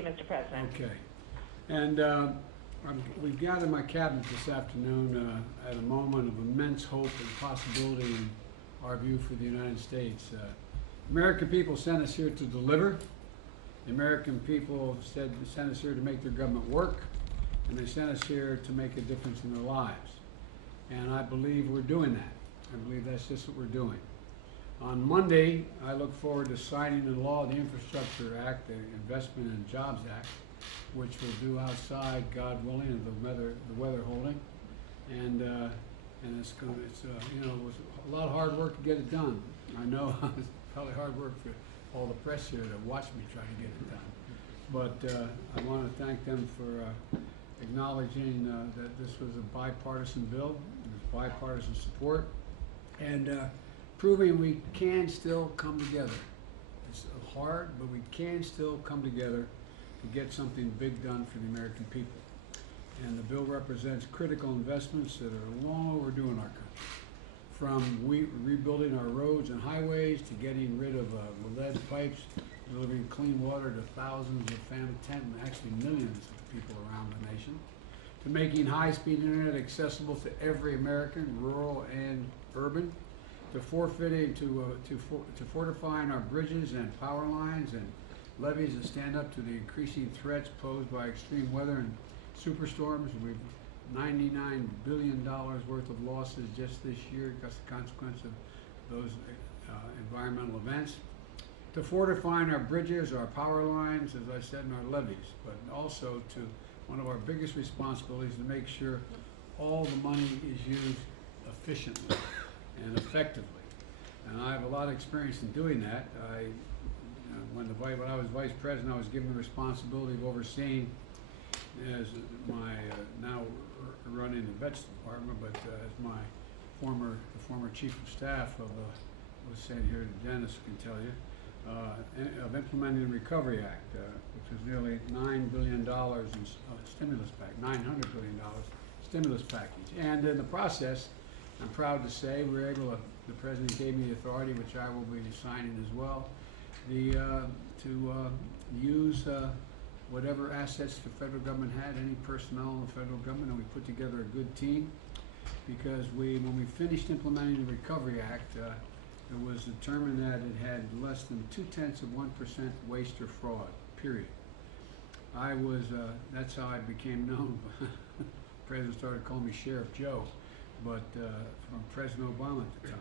you, Mr. President. Okay. And we've gathered my cabinet this afternoon at a moment of immense hope and possibility in our view for the United States. American people sent us here to deliver. The American people sent us here to make their government work, and they sent us here to make a difference in their lives. And I believe we're doing that. I believe that's just what we're doing. On Monday, I look forward to signing into law the Infrastructure Act, the Investment and Jobs Act, which we'll do outside, God willing, of the weather holding. And it's you know, it was a lot of hard work to get it done. I know it's probably hard work for all the press here to watch me try to get it done. But I want to thank them for acknowledging that this was a bipartisan bill. There's bipartisan support, and proving we can still come together. It's hard, but we can still come together to get something big done for the American people. And the bill represents critical investments that are long overdue in our country. From rebuilding our roads and highways to getting rid of lead pipes, delivering clean water to thousands of families, actually millions of people around the nation, to making high-speed internet accessible to every American, rural and urban, to fortifying our bridges and power lines and levees that stand up to the increasing threats posed by extreme weather and superstorms. We've $99 billion worth of losses just this year as a consequence of those environmental events. To fortifying our bridges, our power lines, as I said, and our levees, but also to one of our biggest responsibilities to make sure all the money is used efficiently and effectively. And I have a lot of experience in doing that. When I was vice president, I was given the responsibility of overseeing, as my now running the vets department, but as my former chief of staff of was saying here, Dennis can tell you, of implementing the Recovery Act, which was nearly $9 billion in stimulus package, $900 billion stimulus package. And in the process, I'm proud to say we were able to, the president gave me the authority, which I will be signing as well, to use whatever assets the federal government had, any personnel in the federal government, and we put together a good team, because when we finished implementing the Recovery Act, it was determined that it had less than 0.2% waste or fraud, period. That's how I became known. The president started calling me Sheriff Joe, but from President Obama at the time.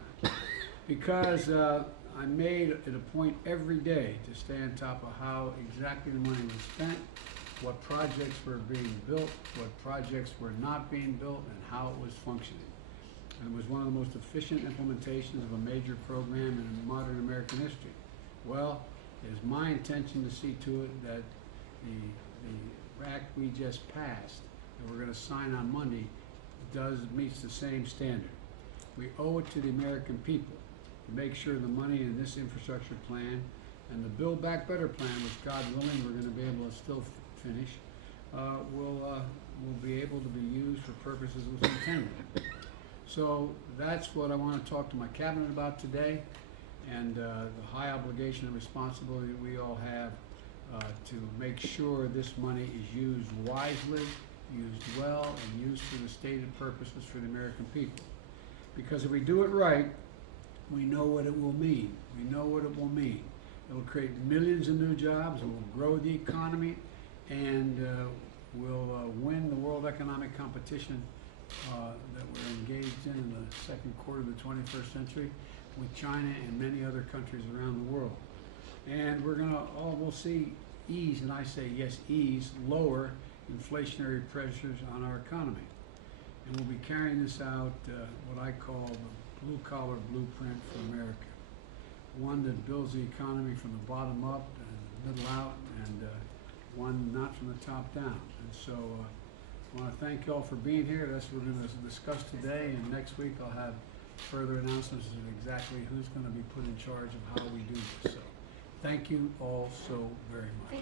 Because I made it a point every day to stay on top of how exactly the money was spent, what projects were being built, what projects were not being built, and how it was functioning. And it was one of the most efficient implementations of a major program in modern American history. Well, it is my intention to see to it that the act we just passed, that we're going to sign on Monday, meets the same standard. We owe it to the American people to make sure the money in this infrastructure plan and the Build Back Better plan, which God willing we're going to be able to still finish, will be able to be used for purposes it was intended. So that's what I want to talk to my cabinet about today, and the high obligation and responsibility that we all have to make sure this money is used wisely, used well, and used for the stated purposes for the American people. Because if we do it right, we know what it will mean. We know what it will mean. It will create millions of new jobs, it will grow the economy, and will win the world economic competition that we're engaged in the second quarter of the 21st century with China and many other countries around the world. And we'll see ease, and I say yes, ease, lower inflationary pressures on our economy. And we'll be carrying this out, what I call the blue-collar blueprint for America. One that builds the economy from the bottom up and middle out, and one not from the top down. And so I want to thank you all for being here. That's what we're going to discuss today, and next week I'll have further announcements of exactly who's going to be put in charge of how we do this. So thank you all so very much.